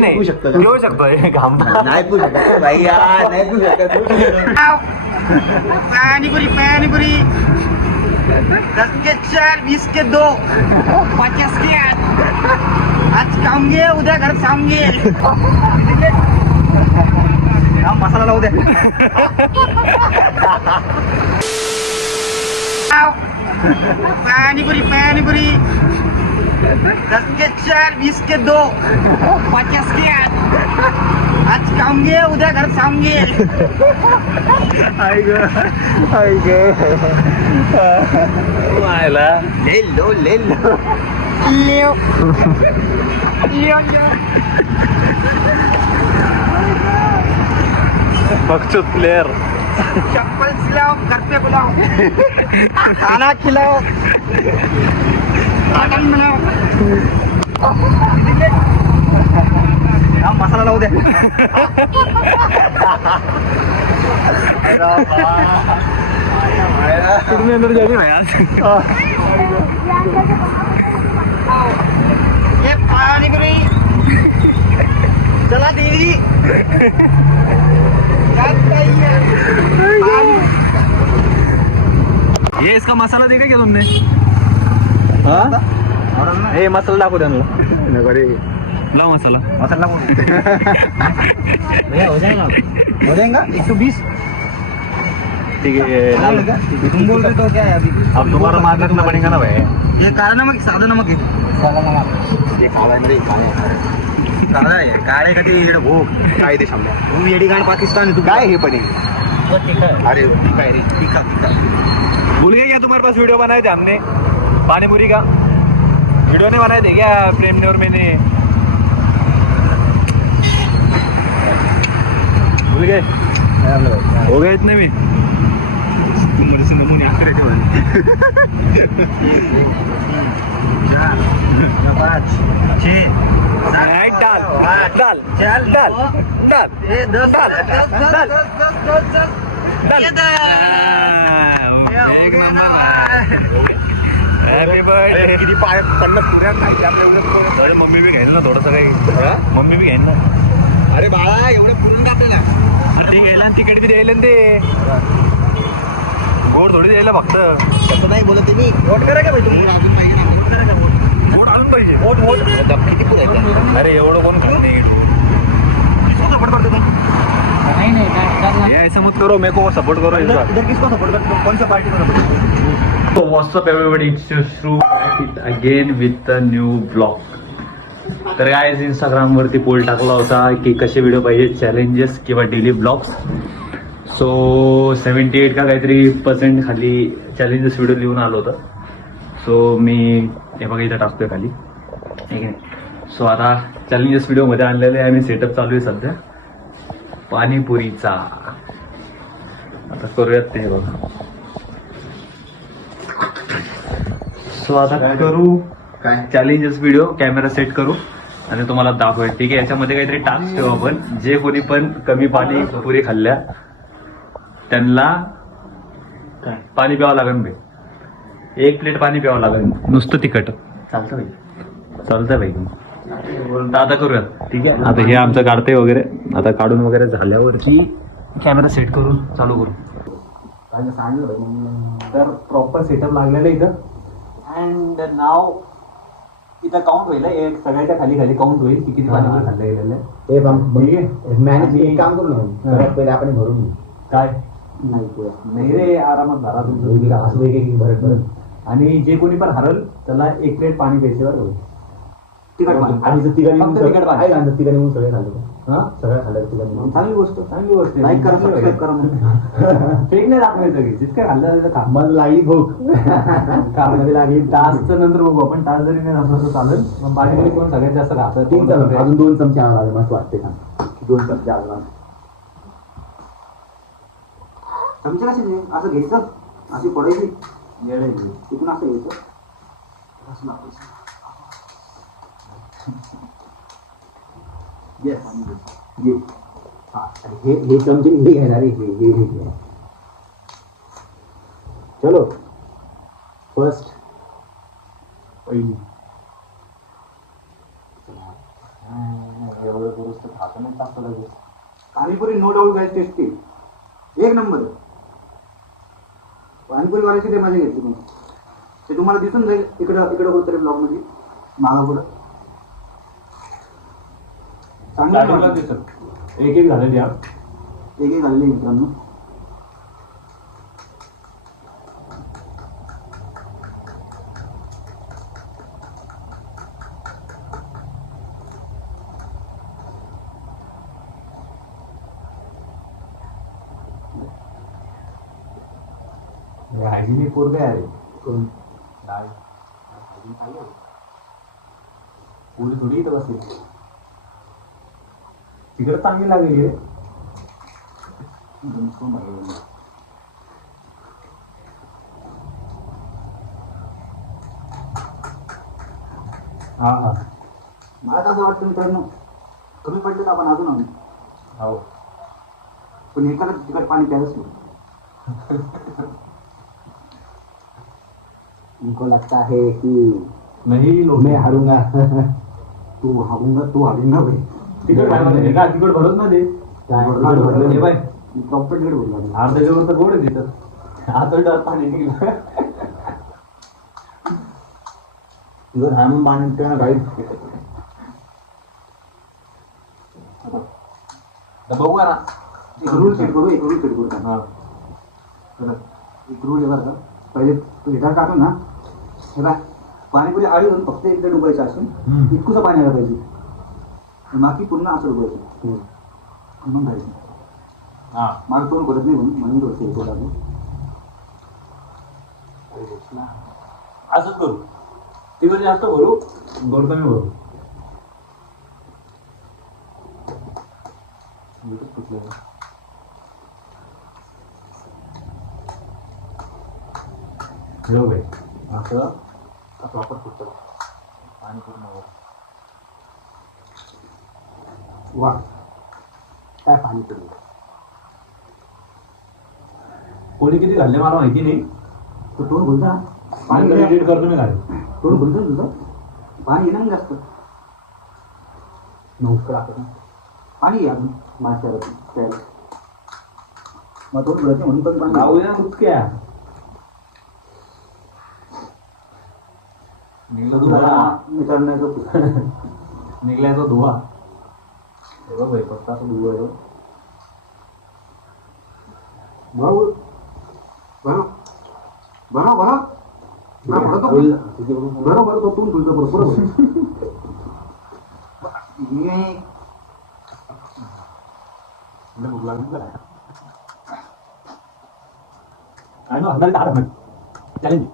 नाही पिऊ शकतो घेऊ शकतो घाम नाही पिऊ शकत भाई यार, नाही पिऊ शकत. पानीपुरी पानीपुरी 10 के 4 20 के 2 50 के 8 आज खाऊंगे उद्या घर खाऊंगे. हा मसाला लावू द्या. पानीपुरी पानीपुरी 10 के 4 20 के 2 50 के 8 आज खाऊंगे उद्या घर खाऊंगे. आई ग आई ग व्हायला ले लो ले लो. लियो लियो लियो. बघतो प्लेअर चप्पल सिलाओ घर पे बुलाओ खाना खिलाओ मटन बनाओ. हा मसाला लावू द्या. कितनी अंदर जाएगी ना यार. ये पानीपुरी चला दीदी. ये इसका मसाला देखा क्या तुमने. हे मसाला दाखवू द्या मला. लाव मसाला. मसाला भैया हो जाएगा 120. ठीक है तुम बोल रहे तो क्या है अभी. अब तुम्हारा मार रखना पड़ेगा ना भाई. ये काला नमक साधा नमक आहे. हे काळा आहे रे, काळा आहे. काळे का ते इकडे भोग काय ते सामने तू येडी गाण पाकिस्तान तू काय हे पण अरे ठीक आहे रे. तिखा भूल गए क्या तुम्हारे पास वीडियो बनाए थे हमने पानीपुरी का. वीडियो नहीं बनाए थे क्या प्रेम ने और मैंने. भूल गए हो गए इतने भी. मुझे से नमूने आखिर थे वाले 4 5 6 डाल डाल चल डाल डाल ये 10 डाल डाल डाल. एक नंबर. Happy birthday. किती 50 पुऱ्या नाही आपल्या अरे मम्मी भी घेईल ना थोडंसं काही. मम्मी भी घेईल ना. अरे बाळा एवढं पुरून आपल्याला ती घ्यायला आणि तिकडे बी द्यायला ना ते. गोड थोडी द्यायला फक्त. तसं नाही बोलत आहे मी. वोट करा का भाई तुम्ही अजून पाहिजे ना. वोट करा का वोट. गोड आणून पाहिजे. वोट वोट किती पुऱ्या. अरे एवढं कोण खात नाही. किसको सपोर्ट करते तुम. ये ऐसा मत करो मेरे को सपोर्ट करो इस बार. इधर किसको सपोर्ट करते तुम. कौन सा पार्टी को सपोर्ट करते. So what's up everybody, it's Shru again with a new vlog. तर गाइस इंस्टाग्रामवरती पोल टाकला होता की कसे व्हिडिओ पाहिजे, चॅलेंजेस किंवा डेली ब्लॉग्स. सो 78 का काहीतरी % खाली चॅलेंजेस व्हिडिओ लिहून आलं होतं. सो मी हे बघा इथं टाकतोय खाली, ठीक आहे. सो आता चॅलेंजेस व्हिडिओमध्ये आणलेले आहे. मी सेटअप चालू आहे सध्या पाणीपुरीचा. आता करूयात ते बघा. सो आता करू काय चॅलेंजेस व्हिडिओ, कॅमेरा सेट करू आणि तुम्हाला दाखवूया, ठीक आहे. याच्यामध्ये काहीतरी टास्क ठेवू आपण. जे कोणी पण कमी पाणीपुरी खाल्ल्या त्यांना पाणी प्यावं लागेल भाई. 1 प्लेट पाणी प्यावं लागेल नुसतं तिखट. चालतं भाई. चालतंय भाई. तर आता करूयात, ठीक आहे. आता हे आमचं काढते वगैरे. आता काढून वगैरे झाल्यावरती कॅमेरा सेट करून चालू करू. तर प्रॉपर सेटअप लागलेलं इथं. अँड नाव इथं काउंट होईल. एक सगळ्याच्या खाली खाली काउंट होईल की किती पाणीपुरी खाल्लं गेलेलं आहे. हे मॅनेज एक काम करू ना. पहिले आपण भरून घेऊ. काय नाही नाही रे, आरामात भरा तुमचं. असं एक भरत भरत. आणि जे कोणी पण हरल त्याला 1 प्लेट पाणी प्यायच्यावर होईल. तिखट पाणी. आणि जर तिघांनी फक्त तिखट पाणी. आहे का तिघांनी म्हणून सगळे खाल्लं. हा सगळं खाल्लं तिघांनी. चांगली गोष्ट आहे. लाईक करा, सबस्क्राईब करा. फेक नाही दाखवायचं की जितकं खाल्लं त्याचं खा. मन लागली भूक. कारमध्ये लागली. तासचं नंतर बघू आपण. तास जरी नाही असलं तर चालेल. मग पाणीपुरी कोण सगळ्यात जास्त खातं. अजून 2 चमचे आणावं लागेल मस्त वाटते का. 2 चमचे आणला. चमचे कसे असं घ्यायचं, अशी पडायची तिथून असं घ्यायचं, असं लावायचं. ये हे चमचे हे घेणार. हे चलो फर्स्ट पहिली. करूस तर खातो नाही टाकतो लगेच. पाणीपुरी नो डाऊट गाईस टेस्टी एक नंबर. पाणीपुरी वाल्याची ते मजा घेतली पण ते तुम्हाला दिसून जाईल इकडं इकडं कुठतरी ब्लॉग मध्ये मागा पुढं स्टार्टिंगला चांगलं दिसत एक झालं द्या. एक एक झालेली मित्रांनो. भाजी पोरग आहे अरे. कोण डाळ पोळी थोडी इथं बसली. तिकडे चांगली लागली रे. हा हा मला तर असं वाटतं मित्रांनो कमी पडलं तर आपण अजून आणू हो. पण एकाला तिकडे पाणी प्यायलाच नाही. उनको लगता है कि नाही लोक मैं हारूंगा. तू हारूंगा भाई. तिकड काय म्हणते का तिकड भरत ना ते भरलं बाय प्रॉपर तिकडे भरला. अर्धा जेवण तर गोड देतात. आता पाणी निघलं. तुझं हाणून पाणी ठेव ना गाडी. बघू ना. एक रूल सेट करू हा एक रूल आहे बरं का. पहिले तू हिटर टाकून ना हे बघ पाणीपुरी आळून फक्त एकदा डुबायचं असून इतकंसं पाणी आलं पाहिजे. बाकी पुन्हा असं डुबायचं म्हणून घ्यायचं. हा मला तोंड करत नाही म्हणून थोडंसं हे लागलं. असंच करू. तिकडे जास्त भरू गोड कमी भरू. हो बाई असं प्रॉपर फुटतं पाणी पूर्ण वा काय पाणीपुरी. कोणी किती घालले मला माहिती नाही. तो तोंड बोलता पाणी एडिट करतो मी घाल. तोंड बोलतो तुझं पाणी येणार नाही जास्त. नमस्कार पाणी या माझ्या प्यायला मग तोंड बोलायचं म्हणून पण पाणी जाऊया मुतक्या. विचारण्याचं निघल्याचा धुवा. भाई फक्त असं धुवा आहे. बरोबर बरोबर बरोबर तो तोंड तुझं बरोबर. भूक लागली आणि हजारी दहा चॅलेंज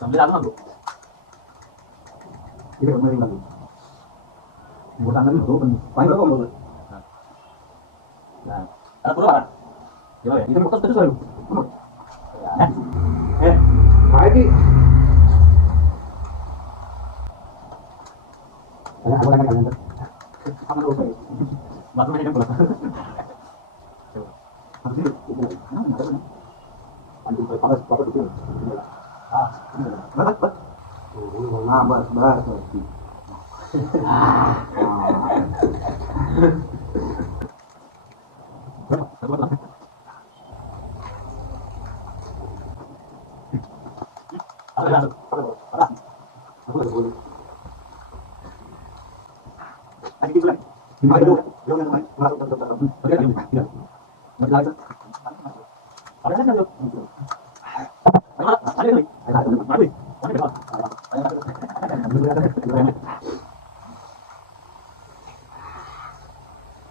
समजा जातो ना तो. इकडे मोठा अंदाज होतो पण पाणी बरोबर बरोबर इथे मोठं तसंच राहील. माहिती हा बस बस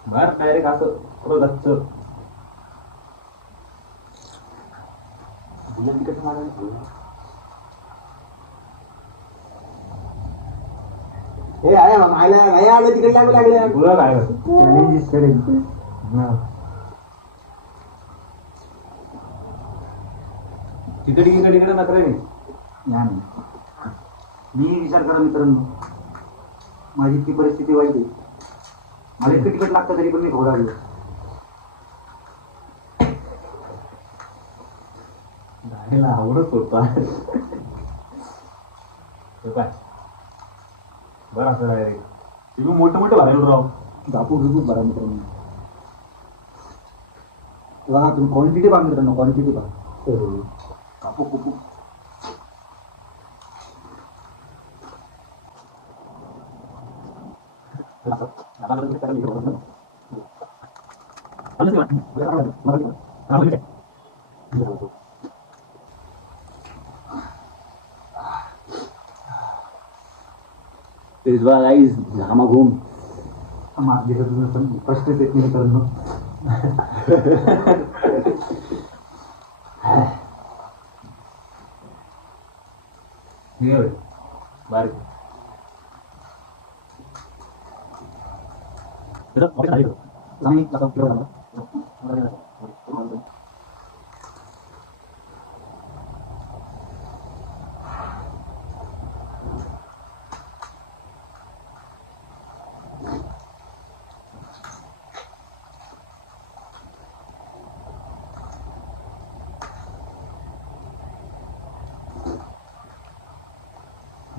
बाहेर डायरेक्ट असं थोडं गच्च. हे आहे नाही आलं तिकडे लागू लागलं तुला काय चॅलेंजेस करेल. तिकडे इकडे नकरे नाही. या नाही मी विचार करा मित्रांनो माझी इतकी परिस्थिती वाईट आहे. मला इतकं तिकट लागतं तरी पण मी घोडावलो. गाण्याला आवडत होता. काय बरं असं डायरेक्ट तुम्ही मोठं मोठं बाहेर राव. दापू घेऊ बरा मित्रांनो. बघा तुम्ही क्वांटिटी पहा मित्रांनो, क्वांटिटी पहा. कापू कुपू गाईज घामाघूम. पण प्रश्न येत नाही मित्रांनो. बारीक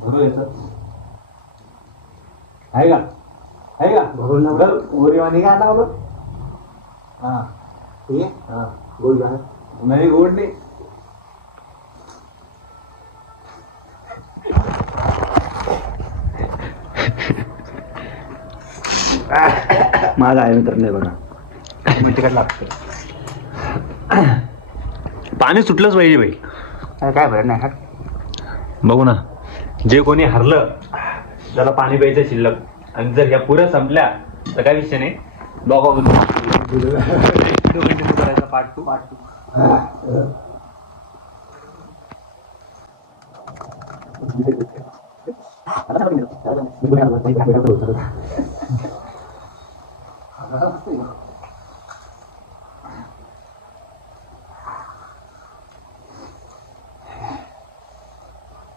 भरू याचं आहे का? आहे का? भरून ना बरं, गोरीवाणी का आता बरं? हा ठीक आहे. हा गोल आहे. नाही गोड नाही. माझा आहे मित्र नाही बघा. तिकट लागतं. पाणी सुटलंच पाहिजे बाई. काय बरं नाही. बघू ना, जे कोणी हरलं त्याला पाणी प्यायचं शिल्लक. आणि जर ह्या पुऱ्या संपल्या तर काय विषय नाही. ब्लॉग करायचा पार्ट टू.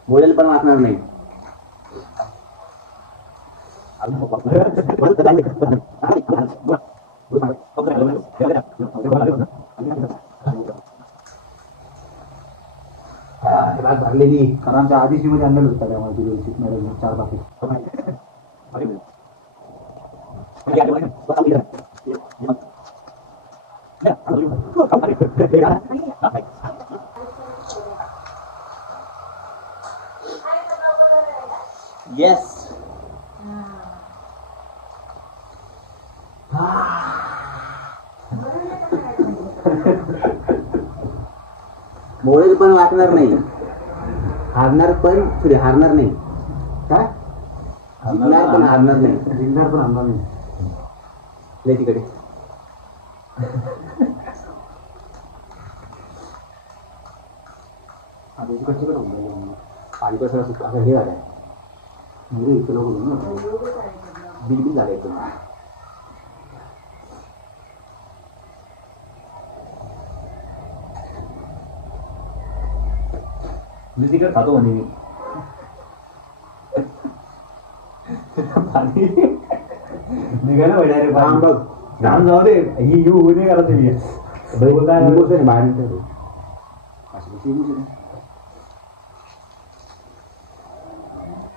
बोलेल पण वाचणार नाही. भरलेली कारण आमच्या आधीशी मध्ये आणलेलं होतं त्यामुळे 4 बाकी. येस. बोलेल पण वाचणार नाही. हारणार पण हारणार नाही. काय जिंकणार पण हारणार नाही. जिंकणार पण आणणार नाही. लय तिकडे पाणी कसं असं हे झालंय. म्हणजे इथं लोक बिल झालंय एकदम. मी तिकडे खातो म्हणे मी. पाणी निघायला पाहिजे रे. राम बघ राम जाऊ दे. ही येऊ नाही करा तुम्ही. बाहेर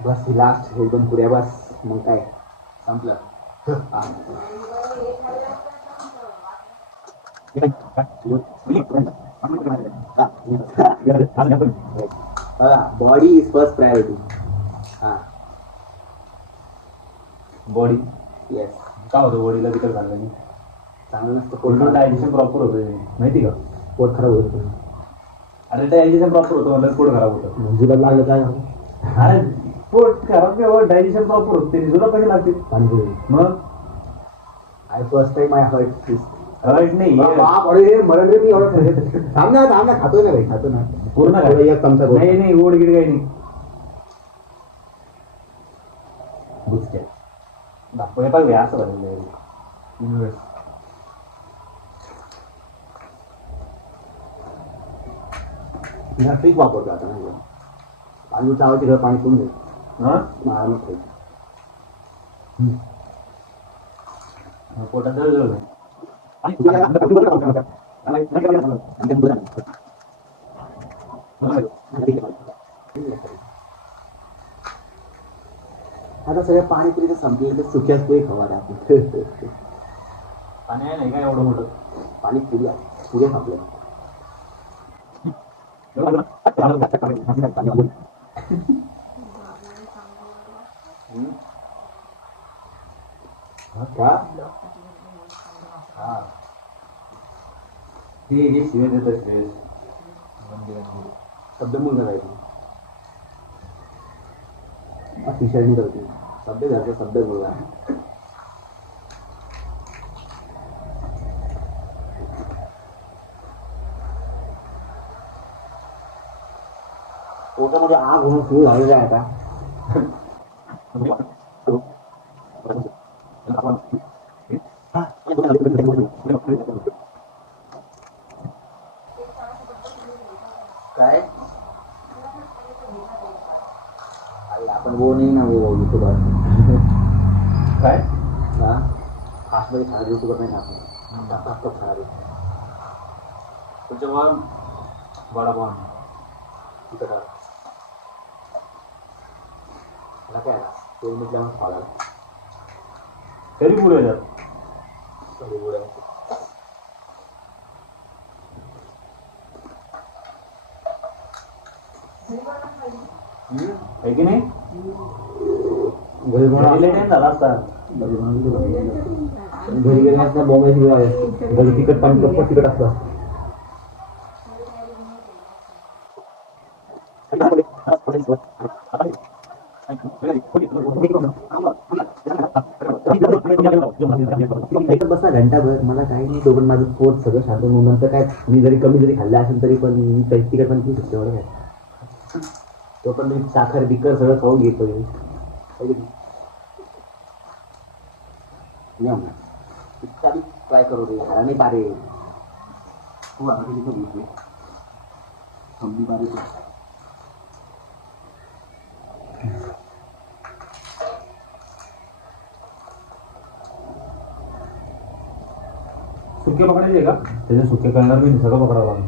बस ही लास्ट एकदम पुऱ्या बस. मग काय संपलं. Body is first priority. हा बॉडी येस. का होतं बॉडीला तिकडे झालं नाही. चांगलं नसतं. पोट डायजेशन प्रॉपर होतं माहिती का? पोट खराब होत. अरे डायजेशन प्रॉपर होतं म्हणलं पोट खराब होतं. जिला लागलं काय अरे पोट खराब डायजेशन प्रॉपर होते. तुला कसे लागते पाणी. मग I first time I hurt. Hurt नाही. बाप अरे मरण रे मी एवढं. थांब ना खातोय ना भाई. खातो ना पूर्ण थोडं एक चमचा गोड. नाही गोड गिड काही नाही. बुचक्या दाखवणे पाहिजे असं झालेलं. ट्रिक वापरतो आता नाही. पाणी चावं तिकडं पाणी पिऊन घे. मारणं पोटात जळजळ नाही. आता सगळ्या पाणीपुरी संपली तर सुक्याच पोळी खावा रे आपण. पाणी आहे नाही का एवढं मोठं. पाणीपुरी पुऱ्या खापल्या. का ते शिवाय देत श्रेयस शब्द मुलगा राहायची अतिशय करते शब्द घ्यायचा शब्द मुलगा पोटामध्ये आग होणं सुरू झालेलं आहे आता. काय आपण वो नाही ना वो युट्यूबर काय खासमध्ये खाणार युट्यूबर नाही आपण खाणार तुमच्या मग वडापाव तिथं मला काय तेल मिटल्यावर खायला तरी पुढे जात तरी पुढे आहे की नाही घरी टाइम झाला असता. घरी गेले असता बॉम्बे घरी तिकट पाणी तिकट असतं. बसा घंटाभर मला काही नाही तोपर्यंत माझं पोट सगळं शांत होऊन नंतर काय मी जरी कमी जरी खाल्लं असेल तरी पण मी तिकट पण पिऊ शकतो बरं काय तो पण मी साखर बिकर सगळं खाऊन घेतो ट्राय करू रे आणि पारे तू थंबी पारे सुके पकडायचे का त्याचे सुके करणार मी सगळं पकडावं लागेल.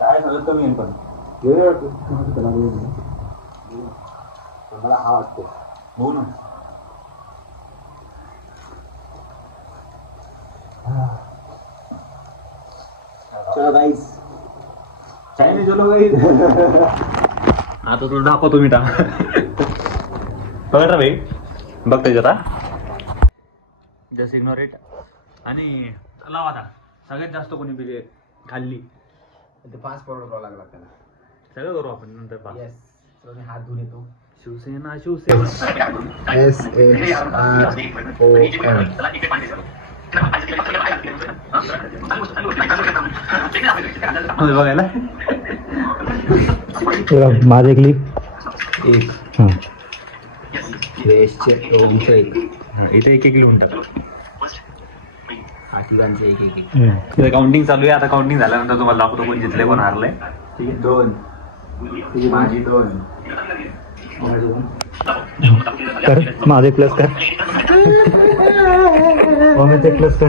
डाळ सगळं कमी येईल पण मला हा वाटतो हो ना. चला गाईस काय नाही चलो काही आता तुला दाखवतो मी बघा भाई बघ त्याच्यात आता जस्ट इग्नोर इट आणि लावा आता सगळ्यात जास्त कोणी पिले खाल्ली 5 परोड करावं लागला त्याला सगळं करू आपण नंतर पाच. हात धुवून येतो शिवसेना शिवसेना बघायला माझे क्लिप इथे एक लिहून टाक. तिघांचे एक काउंटिंग चालू आहे आता. काउंटिंग झाल्यानंतर तुम्हाला दाखवतो कोण जिंकले कोण हारलंय. 2 माझी 2 कर माझे प्लस कर मम्मीचे प्लस कर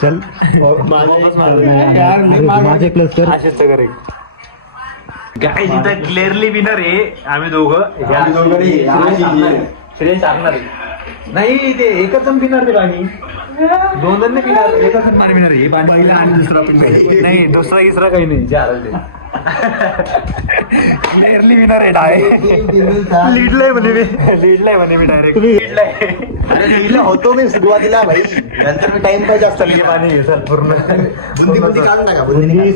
चल माझे प्लस कर गाईज इथं क्लिअरली विनर आहे आम्ही दोघं. श्रेयस हारणार आहे. नाही ते एकच जण पिणार ते पाणी. 2 जण नाही पिणार एकच जण पाणी पिणार हे पाणी पहिला आणि दुसरा पिणार नाही दुसरा तिसरा काही नाही जे हारल ते क्लिअरली विनर आहे डायरेक्ट. लीडलाय म्हणे मी डायरेक्ट लीडलाय होतो मी सुरुवातीला भाई नंतर मी टाइम पाहिजे असतं हे पाणी घे सर पूर्ण बुंदी काढून टाका बुंदी नाही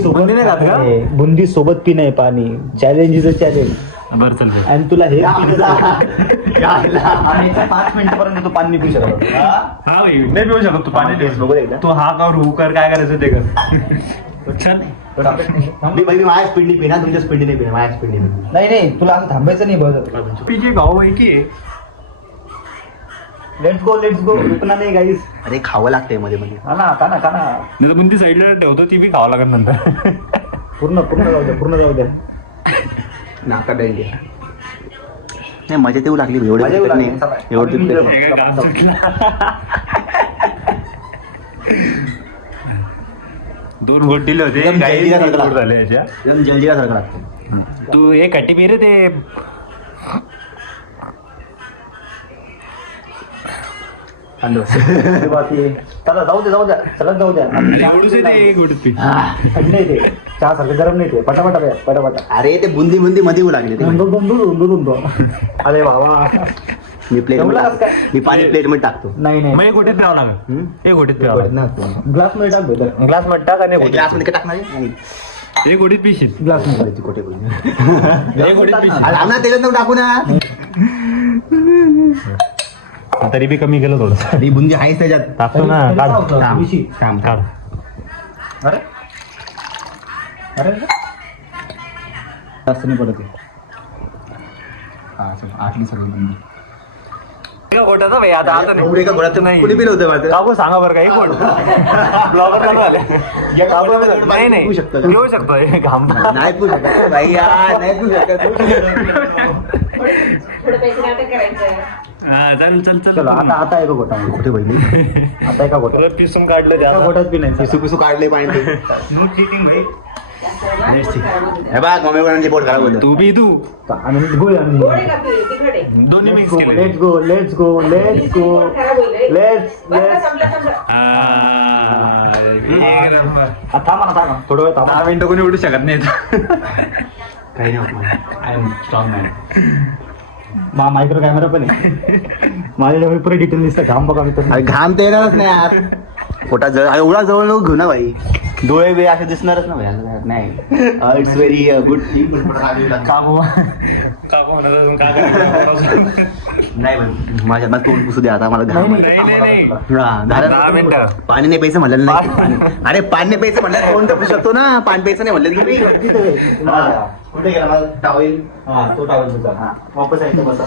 खात का बुंदी सोबत पी नाही पाणी चॅलेंज इज अ चॅलेंज. बरं चल आणि तुला हे 5 मिनिटापर्यंत तू पाणी पिऊ शकतो. हा भाई नाही पिऊ शकत तू पाणी दे तू हा कर हू कर काय करायचं ते कर. चल मी माझ्या स्पीडने पिना तुमच्या स्पीडने पिना माझ्या स्पीडने नाही तुला असं थांबायचं नाही बघ. पीजे गाव आहे की लेट्स गो रुकना नाही गाईस. अरे खावं लागतंय मध्ये मध्ये नाही पण ती साईडला ठेवतो ती बी खावं लागत नंतर पूर्ण जाऊ द्या नाका डायरी नाही मजा येऊ लागली एवढं मजा येऊ तिखट लागली. नाही एवढं तिखट नाही. हे काय काम सुटलं? 2 गोट दिले होते एकदम काही जलजीरा सारखं गोट लागतं. झाले याच्या. एकदम जलजिरासारखं लागतं. तू हे कटी पी रे ते बाकी चला जाऊ द्या चला जाऊ द्या एवढंच आहे ते गोडीत पी. थंड नाही ते चहा सारखं गरम नाही ते पटापटा प्या, पटापटा अरे ते बुंदी बुंदी मध्ये येऊ लागले ते. दोन अरे बाबा मी प्लेट एवढं कसं काय? मी पाणी प्लेट मध्ये टाकतो. नाही मग नाही एक गोटीत प्यावं लागेल एक गोटीत प्यावं लागेल ग्लास मध्ये टाक बेटा ग्लास मध्ये टाक आणि ग्लास मध्ये काय टाकणार आहे? नाही. एक गोटीत पिशील ग्लास मध्ये टाकायची कोठे एक गोटीत पिशील अरे आम्हाला त्याच्यात नको टाकू ना. तरी बी कमी केलं थोडं अरे बुंदी आहेच त्याच्यात. टाकतो ना काढ थांब. काढ अरे अरे जास्त नाही पडत हा, चल, आटली सगळी बुंदी. गोटाचा भाई आता आता एवढे का गोळ्यात नाही कुणी पिलं होतं माझं? काकू सांगा बरं काही कोण ब्लॉगर चालू आले नाही नाही पिऊ शकतो का? पिऊ शकतो हे घाम नाही पिऊ शकत भाई यार, नाही पिऊ शकत. थोडं पैसे नाटक करायचं. हा, चल चल चल चला आता एका गोटा कुठे बहिणी आता एका गोटा परत पिसून काढलं ते एका आता. गोट्यात बी नाही पिसू पिसू काढले पाणी ते. जास्त वेळ नाही. हे बघ मम्मी पोट खराब होतं. तू बी तू आम्ही गोड आहे का पिवळी? तिखट आहे. दोन्ही मिक्स केले लेट्स गो पोट खराब होईल रे. लेट्स बस, संपलं. थांबा थोडं वेळ थांबा 10 मिनिटं कोणी उडू शकत नाही काही नाही होत मला. I am strong man micro camera पण आहे माझ्या पुरे डिटेल दिसतं घाम बघा मी तर अरे घाम तर येणारच नाही यार. पोटात जवळ एवढा जवळ नको घेऊ ना भाई. डोळे बे असे दिसणारच ना भाई. असं नाही इट्स व्हेरी गुड थिंग. काकू काकू म्हणत असून का करायचं? नाही भाई माझ्या मला तोंड पुसू द्या आता मला घाम नाही, नाही, नाही. हा, झालं. 10 मिनिटं. पाणी नाही प्यायचं म्हणलं नाही. अरे पाणी नाही प्यायचं म्हणलं तोंड तर पुसू शकतो ना. पाणी प्यायचं नाही म्हणलं तुम्ही. हा. कुठे गेला माझा टॉवेल? हा तो टावेल तुझा हा. वापस आहे बसा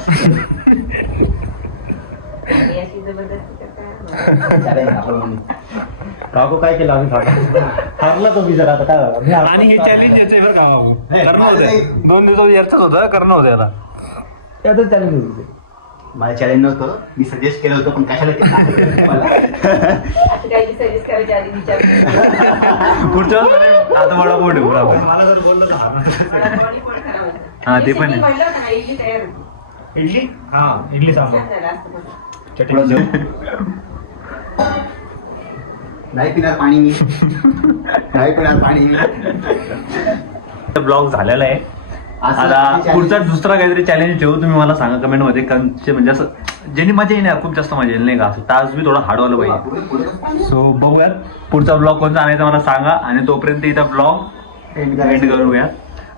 आणि अशी जबरदस्ती करता. चालेल, आपण म्हणू. काकू काय केलं आम्ही हारला तो मी जरा आता काय झालं? मी आणि हे चॅलेंज याचं आहे बरं का बाबू. करणं होतं 2 दिवसात याचंच होतं करणं होतं आता त्यातच challenge होतं. मला चॅलेंज नव्हतं. मी सजेस्ट केलं होतं पण कशाला केलं मला. असं काही सर्व्हिस करायच्या आधी विचार. पुढच्या वेळेस आता बडा बोर्ड आहे बरोबर मला जर बोललो तर हारणार. बॉडी पोट खराब होतं. हा, ते पण आहे. म्हणलं होतं ना, इडली तयार होती. इडली हा इडली सांबार छान झालं असतं पण. पुढं जाऊ. नाही पिणार पाणी मी. नाही पिणार पाणी मी. ब्लॉग झालेला आहे असं आता challenge- पुढचा दुसरा काहीतरी चॅलेंज ठेवू तुम्ही मला सांगा कमेंट मध्ये म्हणजे असं ज्यांनी मजा येईल खूप जास्त मजा येईल नाही का असं टास्क बी थोडं हार्डवालं पाहिजे सो बघूयात पुढचा ब्लॉग कोणता आणायचा मला सांगा आणि तोपर्यंत इथं ब्लॉग एंड करूयात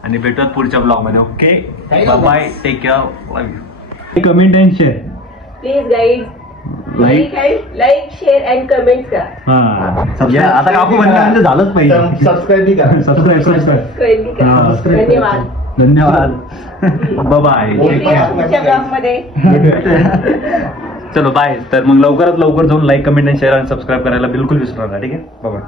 आणि भेटूयात पुढच्या ब्लॉग मध्ये okay bye take care love you comment and share please guide like share and comment करा. आता काकू म्हणलं झालंच पाहिजे सबस्क्राईब बी करा. सबस्क्राईब कळली का? धन्यवाद. धन्यवाद बाय भेटूया पुढच्या ब्लॉग मध्ये. चलो बाय तर मग लवकरात लवकर जाऊन लाईक कमेंट आणि शेअर आणि सबस्क्राईब करायला बिलकुल विसरू नका ठीक आहे बाय